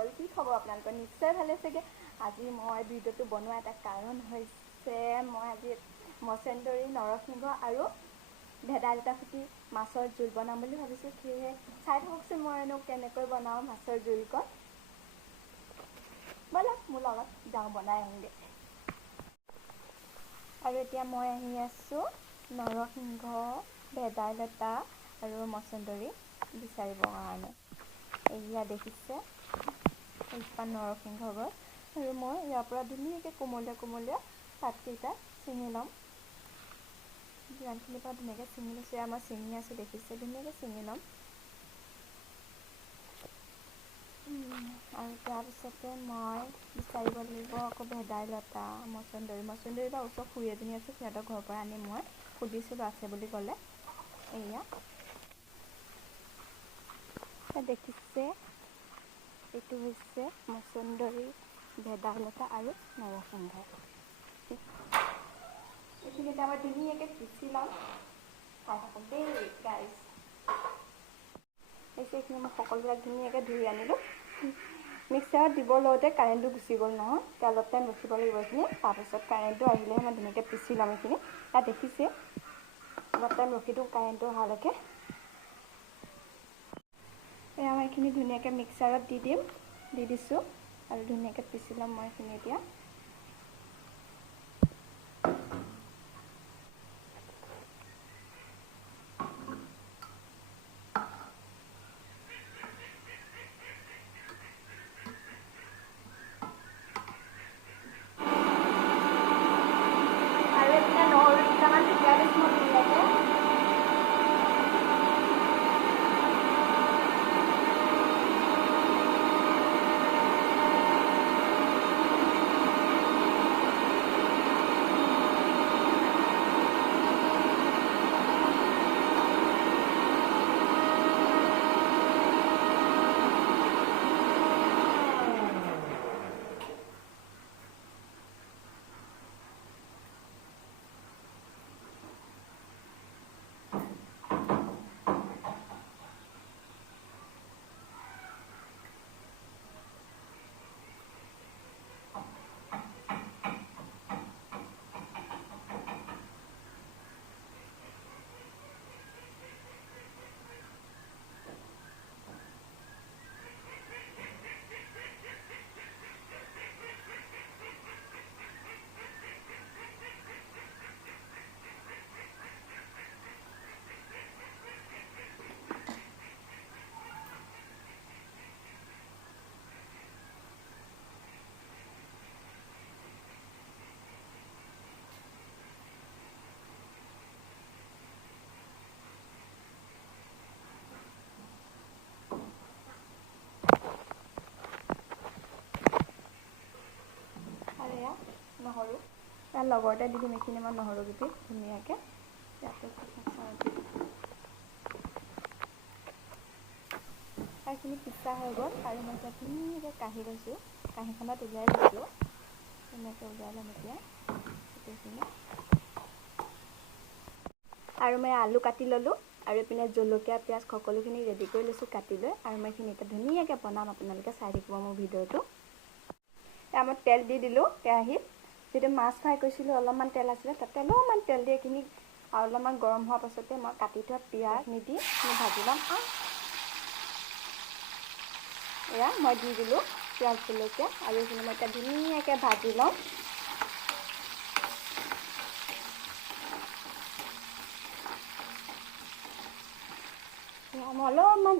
বন্ধুসকল, কি খবৰ আপোনালোকৰ? নিশ্চয় ভালে চাগে। আজি মই ভিডিঅ'টো বনোৱা এটা কাৰণ হৈছে মই আজি মচন্দৰী, নৰসিংহ আৰু ভেদাইলতা খুটি মাছৰ জোল বনাম বুলি ভাবিছোঁ। সেয়েহে চাই থাককচোন মইনো কেনেকৈ বনাওঁ মাছৰ জোলকণ। ব'লক মোৰ লগত যাওঁ, বনাই আহোঁগৈ। আৰু এতিয়া মই আহি আছোঁ নৰসিংহ, ভেদাইলতা আৰু মচন্দৰী বিচাৰিবৰ কাৰণে। এয়া দেখিছে এইজোপা নৰসিংহ গছ, আৰু মই ইয়াৰ পৰা ধুনীয়াকৈ কোমলীয়া পাতকেইটা ছিঙি ল'ম। যিমানখিনিৰ পৰা ধুনীয়াকৈ ছিঙি লৈছোঁ, এয়া মই ছিঙি আছোঁ, দেখিছে ধুনীয়াকৈ ছিঙি ল'ম। আৰু তাৰপিছতে মই বিচাৰিব লাগিব আকৌ ভেদাইলতা, মচন্দৰী বা ওচৰ খুৰী এজনী আছে, সিহঁতৰ ঘৰৰ পৰা আনি মই সুধিছিলোঁ আছে বুলি ক'লে। এয়া দেখিছে, এইটো হৈছে মচন্দৰী, ভেদাইলতা আৰু নৰসিংহ। এইখিনি এতিয়া মই ধুনীয়াকৈ পিচি ল'ম। চাই থাকক দেই গাইজ। এইখিনি মই সকলোবিলাক ধুনীয়াকৈ ধুই আনিলোঁ। মিক্সাৰত দিব লওঁতে কাৰেণ্টটো গুচি গ'ল নহয়, এতিয়া অলপ টাইম ৰখিব লাগিব এইখিনি। তাৰপিছত কাৰেণ্টটো আহিলেহে মই ধুনীয়াকৈ পিচি ল'ম এইখিনি। তাত দেখিছে অলপ টাইম ৰখি দিওঁ কাৰেণ্টটো অহালৈকে। এয়া মই এইখিনি ধুনীয়াকৈ মিক্সাৰত দি দিছোঁ আৰু ধুনীয়াকৈ পিচি ল'ম মই এইখিনি এতিয়া। আৰু এইপিনে নহৰু দুটামান ছিটিয়াই দিছোঁ মই ধুনীয়াকৈ। নহৰু তাৰ লগতে দি দিম এইখিনি মই নহৰু গুটি ধুনীয়াকৈ ইয়াতে এইখিনি পিছা হৈ গ'ল। আৰু মই এতিয়া ধুনীয়াকৈ কাঢ়ি লৈছোঁ, কাঁহীখনত উলিয়াই লৈছোঁ। ধুনীয়াকৈ উলিয়াই ল'ম এতিয়া গোটেইখিনি। আৰু মই আলু কাটি ল'লোঁ, আৰু এইপিনে জলকীয়া, পিঁয়াজ সকলোখিনি ৰেডি কৰি লৈছোঁ কাটি লৈ। আৰু মই এইখিনি এতিয়া ধুনীয়াকৈ বনাম, আপোনালোকে চাই থাকিব মোৰ ভিডিঅ'টো। এতিয়া মই তেল দি দিলোঁ কেৰাহীত। যিটো মাছ ফ্ৰাই কৰিছিলোঁ অলপমান তেল আছিলে, তাতে অলপমান তেল দি এইখিনি আৰু অলপমান গৰম হোৱাৰ পাছতে মই কাটি থোৱা পিঁয়াজ নিদি মই ভাজি ল'ম। এয়া মই দি দিলোঁ পিঁয়াজ জলকীয়া, আৰু এইখিনি মই এতিয়া ধুনীয়াকৈ ভাজি ল'ম। মই অলপমান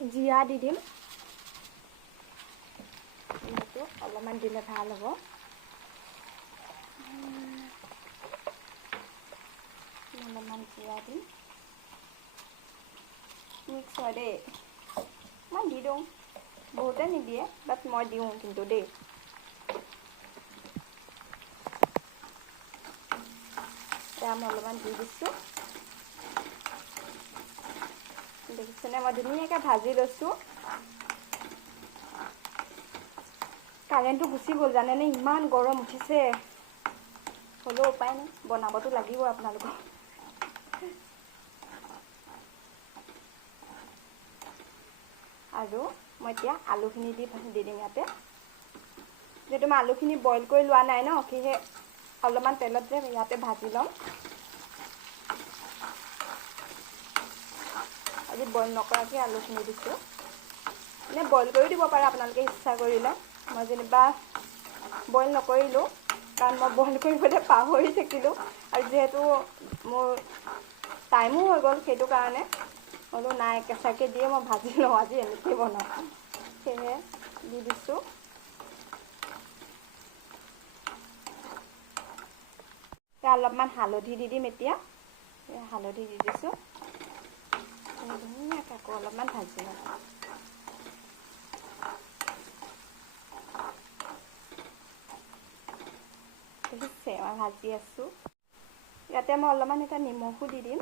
জিৰা দি দিম, যিহেতু অলপমান দিলে ভাল হ'ব। অলপমান জিৰা দিম, মিক্স হয় দেই। মই দি দিওঁ, বহুতে নিদিয়ে, বাট মই দিওঁ কিন্তু দেই। এতিয়া মই অলপমান দি দিছোঁ, দেখিছেনে? মই ধুনীয়াকৈ ভাজি লৈছোঁ। কাৰেণ্টটো গুচি গ'ল জানেনে, ইমান গৰম উঠিছে। হ'লেও উপায় নাই, বনাবতো লাগিব আপোনালোকক। আৰু মই এতিয়া আলুখিনি দি দিম ইয়াতে। যিহেতু মই আলুখিনি বইল কৰি লোৱা নাই ন, সেয়েহে অলপমান তেলত যে ইয়াতে ভাজি ল'ম। আজি বইল নকৰাকৈ আলুখিনি দিছোঁ। এনে বইল কৰি দিব পাৰে আপোনালোকে ইচ্ছা কৰিলে। মই যেনিবা বইল নকৰিলোঁ, কাৰণ মই বইল কৰিবলৈ পাহৰি থাকিলোঁ, আৰু যিহেতু মোৰ টাইমো হৈ গ'ল, সেইটো কাৰণে বোলো নাই কেঁচাকৈ দিয়ে মই ভাজি লওঁ, আজি এনেকৈ বনাওঁ, সেয়েহে দি দিছোঁ। অলপমান হালধি দি দিম এতিয়া। হালধি দি দিছোঁ। ধুনীয়াকৈ আকৌ অলপমান ভাজি ল'ম। দেখিছে মই ভাজি আছোঁ। ইয়াতে মই অলপমান এতিয়া নিমখো দি দিম।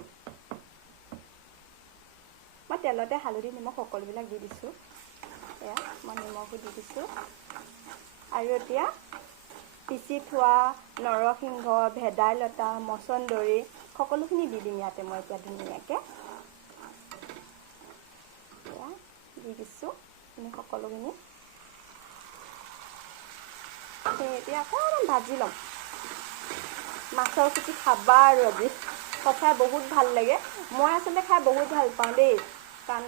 মই তেলতে হালধি নিমখ সকলোবিলাক দি দিছোঁ। এয়া মই নিমখো দি দিছোঁ। আৰু এতিয়া পিচি থোৱা নৰসিংহ, ভেদাইলতা, মচন্দৰী সকলোখিনি দি দিম ইয়াতে মই এতিয়া ধুনীয়াকৈ। এয়া দি দিছোঁ সকলোখিনি। এতিয়া অকণমান ভাজি ল'ম। মাছৰ সৈতে খাবা আৰু আজি সঁচাই বহুত ভাল লাগে। মই আচলতে খাই বহুত ভাল পাওঁ দেই, কাৰণ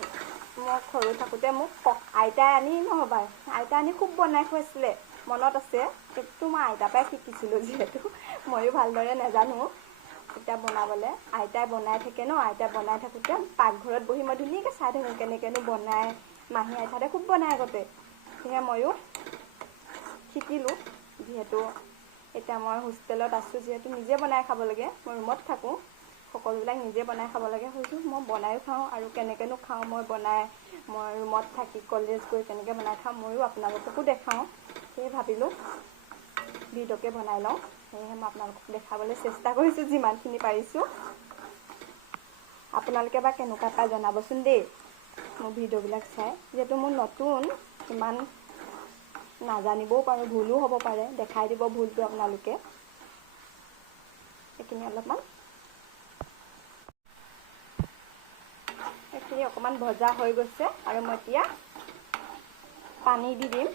মই সৰু থাকোঁতে মোক আইতাই আনি আইতাই আনি খুব বনাই খুৱাইছিলে, মনত আছে। সেইটো মই আইতাৰ পৰাই শিকিছিলোঁ, যিহেতু ময়ো ভালদৰে নাজানো এতিয়া বনাবলৈ। আইতাই বনাই থাকে ন, আইতাই বনাই থাকোঁতে পাকঘৰত বহি মই ধুনীয়াকৈ চাই থাকোঁ কেনেকৈনো বনায়। মাহী আইতাহঁতে খুব বনাই আগতে, সেয়ে ময়ো শিকিলোঁ। যিহেতু এতিয়া মই হোষ্টেলত আছোঁ, যিহেতু নিজে বনাই খাব লাগে, মই ৰুমত থাকোঁ, সকলোবিলাক নিজে বনাই খাব লাগে হৈছোঁ। মই বনায়ো খাওঁ, আৰু কেনেকৈনো খাওঁ মই ৰুমত থাকি কলেজ গৈ কেনেকৈ বনাই খাওঁ ময়ো আপোনালোককো দেখাওঁ। সেয়ে ভাবিলোঁ ভিডিঅ'কে বনাই লওঁ। সেয়েহে মই আপোনালোকক দেখাবলৈ চেষ্টা কৰিছোঁ যিমানখিনি পাৰিছোঁ। আপোনালোকে বা কেনেকুৱা পায় জনাবচোন দেই মোৰ ভিডিঅ'বিলাক চাই। যিহেতু মোৰ নতুন, ইমান নাজানিবও পাৰোঁ, ভুলো হ'ব পাৰে, দেখাই দিব ভুলটো আপোনালোকে। এইখিনি অকণমান ভজা হৈ গৈছে, আৰু মই এতিয়া পানী দি দিম।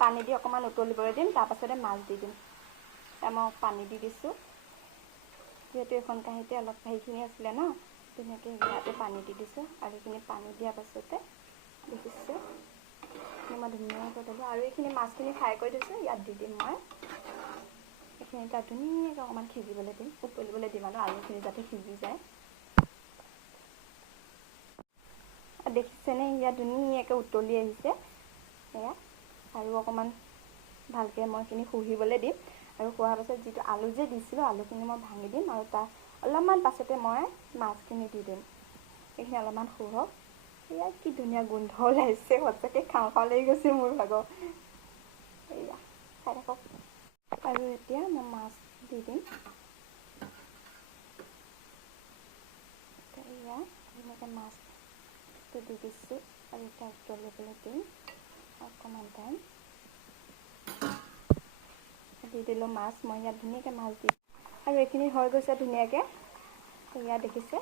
পানী দি অকণমান উতলিবলৈ দিম, তাৰপাছতে মাছ দি দিম। এতিয়া মই পানী দি দিছোঁ। যিহেতু এখন কাঁহীতে অলপ সেইখিনি আছিলে ন, ধুনীয়াকৈ ইয়াতে পানী দি দিছোঁ। আৰু এইখিনি পানী দিয়াৰ পাছতে দেখিছোঁ মই ধুনীয়াকৈ দিলোঁ। আৰু এইখিনি মাছখিনি ফ্ৰাই কৰি দিছোঁ, ইয়াত দি দিম মই। এইখিনি তাত ধুনীয়াকৈ অকণমান সিজিবলৈ দিম, উতলিবলৈ দিম, আৰু আলুখিনি যাতে সিজি যায়। দেখিছেনে, ইয়াত ধুনীয়াকৈ উতলি আহিছে। এয়া আৰু অকণমান ভালকৈ মই এইখিনি শুহিবলৈ দিম, আৰু খোৱাৰ পাছত যিটো আলু যে দিছিলোঁ, আলুখিনি মই ভাঙি দিম, আৰু তাৰ অলপমান পাছতে মই মাছখিনি দি দিম। এইখিনি অলপমান শুহক। এয়া কি ধুনীয়া গোন্ধ ওলাইছে, সঁচাকৈ খাওঁ খাওঁ লাগি গৈছে মোৰ ভাগৰ। এয়া খাই থাকক। আৰু এতিয়া মই মাছ দি দিম। এয়া ধুনীয়াকৈ মাছটো দি দিছোঁ, আৰু এতিয়া উতলিবলৈ দিম অকণমান টাইম। দি দিলোঁ মাছ, মই ইয়াত ধুনীয়াকৈ মাছ দি, আৰু এইখিনি হৈ গৈছে ধুনীয়াকৈ। ইয়াত দেখিছে,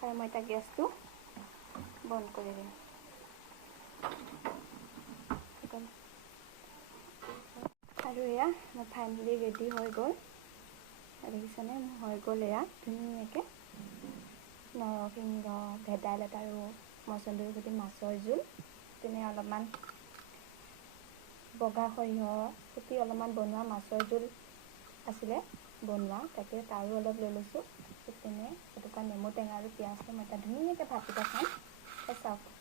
আৰু মই এতিয়া গেছটো বন্ধ কৰি দিম। আৰু এয়া মোৰ ফাইনেলি ৰেডি হৈ গ'ল। দেখিছেনে, হৈ গ'ল এয়া ধুনীয়াকৈ। নৰসিংহ, ভেদাইলতা আৰু মচন্দৰীৰ সৈতে মাছৰ জোল। তেনে অলপমান বগা সৰিয়হৰ সৈতে অলপমান বনোৱা মাছৰ জোল আছিলে বনোৱা, তাকে তাৰো অলপ লৈ লৈছোঁ। তেনে এটুকুৰা নেমু টেঙা আৰু পিঁয়াজ মই এতিয়া ধুনীয়াকৈ ভাতকেইটা খাম। চাওক।